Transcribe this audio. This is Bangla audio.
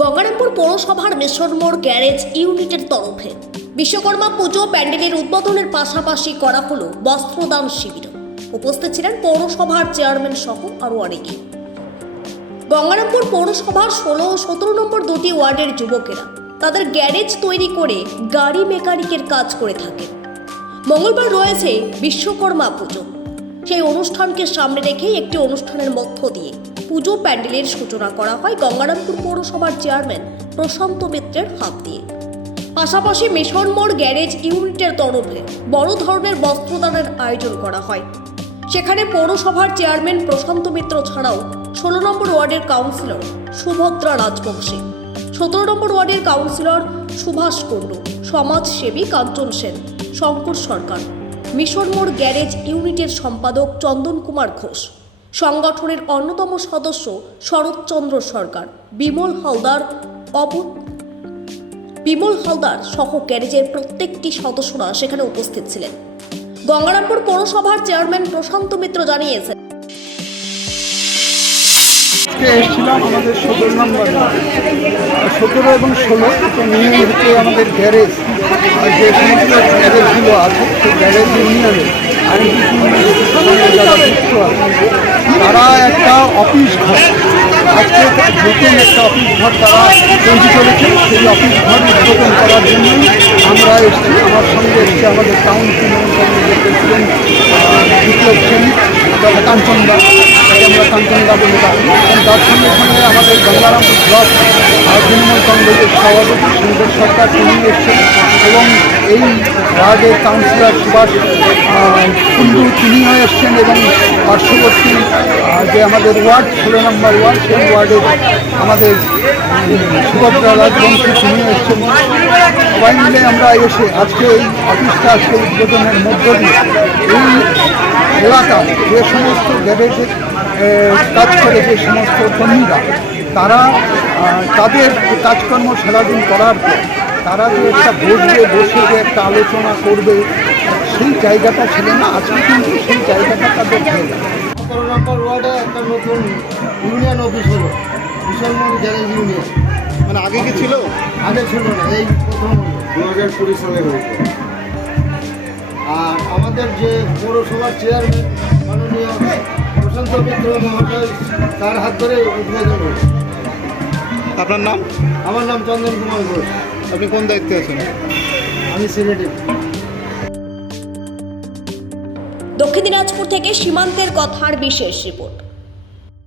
গঙ্গারামপুর পৌরসভার মিশন মোড় গ্যারেজ ইউনিটের তরফে বিশ্বকর্মা পুজো প্যান্ডেলের উদ্বোধনের পাশাপাশি করা হলো বস্ত্রদান শিবির। উপস্থিত ছিলেন পৌরসভার চেয়ারম্যান সহ আরও অনেকে। গঙ্গারামপুর পৌরসভার 16 ও 17 নম্বর দুটি ওয়ার্ডের যুবকেরা তাদের গ্যারেজ তৈরি করে গাড়ি মেকানিকের কাজ করে থাকে। মঙ্গলবার রয়েছে বিশ্বকর্মা পুজো। সেই অনুষ্ঠানকে সামনে রেখে একটি অনুষ্ঠানের মধ্য দিয়ে পুজো প্যান্ডেলের সূচনা করা হয় গঙ্গারামপুর পৌরসভার চেয়ারম্যান প্রশান্ত মিত্রের হাত দিয়ে। পাশাপাশি মিশন মোড় গ্যারেজ ইউনিটের তরফে বড় ধরনের বস্ত্রদানের আয়োজন করা হয়। সেখানে পৌরসভার চেয়ারম্যান প্রশান্ত মিত্র ছাড়াও 16 নম্বর ওয়ার্ডের কাউন্সিলর সুভদ্রা রাজবংশী, 17 নম্বর ওয়ার্ডের কাউন্সিলর সুভাষ কুণ্ডু, সমাজসেবী কাঞ্চন সেন, শঙ্কর সরকার, মিশন মোড় গ্যারেজ ইউনিটের সম্পাদক চন্দন কুমার ঘোষ, সংগঠনের অন্যতম সদস্য শরৎচন্দ্র সরকার, বিমল হালদার সহ গ্যারেজের প্রত্যেকটি সদস্যরা সেখানে উপস্থিত ছিলেন। গঙ্গারামপুর পৌরসভার চেয়ারম্যান প্রশান্ত মিত্র জানিয়েছেন, এসেছিলাম আমাদের 17 নম্বর 17 এবং 16 নিয়ে হচ্ছে আমাদের গ্যারেজ, যে সমস্ত গ্যারেজগুলো আছে সেই গ্যারেজ ইউনিয়নে যারা যুক্ত আছে তারা একটা অফিস ঘর, আজকে নতুন একটা অফিস ঘর তারা তৈরি করেছে। সেই অফিস ঘর উদ্বোধন করার জন্যই আমরা এসেছি। আমার সঙ্গে এসেছে আমাদের টাউন প্রেসিডেন্ট বিপ্লব সেন, কাঞ্চনদা, আমরা কাঞ্চনদা বলে থাকি। এবং তার সঙ্গে সঙ্গে আমাদের গঙ্গারামপুর ব্লক তৃণমূল কংগ্রেসের সভাপতি শঙ্কর সরকার তিনি এসছেন, এবং এই ওয়ার্ডের কাউন্সিলর সুভাষ কুণ্ডু তিনিও এসছেন, এবং পার্শ্ববর্তী যে আমাদের ওয়ার্ড 16 নম্বর ওয়ার্ড সেই ওয়ার্ডের আমাদের সুভদ্রা রাজবংশী তিনিও এসছেন। সবাই মিলে আমরা এসে আজকে এই অফিসটা আজকে উদ্বোধনের মধ্য দিয়ে এই এলাকায় যে সমস্ত গ্যারেজে কাজ করে যে সমস্ত কর্মীরা তারা তাদের কাজকর্ম সারাদিন করার পর তারা যে একটা বসে যে একটা আলোচনা করবে সেই জায়গাটা ছিল না। আজকে কিন্তু সেই জায়গাটা তাদের হয়ে গেল। 17 নম্বর ওয়ার্ডে একটা নতুন ইউনিয়ন অফিস হলো, মিশন মোড় গ্যারেজ ইউনিয়ন। মানে আগে কি ছিল? আগে ছিল না, এই প্রথম 2020 সালে হয়েছে। আর আমাদের যে পৌরসভার চেয়ারম্যান মাননীয় প্রশান্ত মিত্র মহোদয়, তার হাত ধরে উদ্বোধন হয়েছে। আপনার নাম? আমার নাম চন্দন কুমার ঘোষ। আপনি কোন দায়িত্বে আছেন? আমি সেক্রেটারি। দক্ষিণ দিনাজপুর থেকে সীমান্তের কথার বিশেষ রিপোর্ট।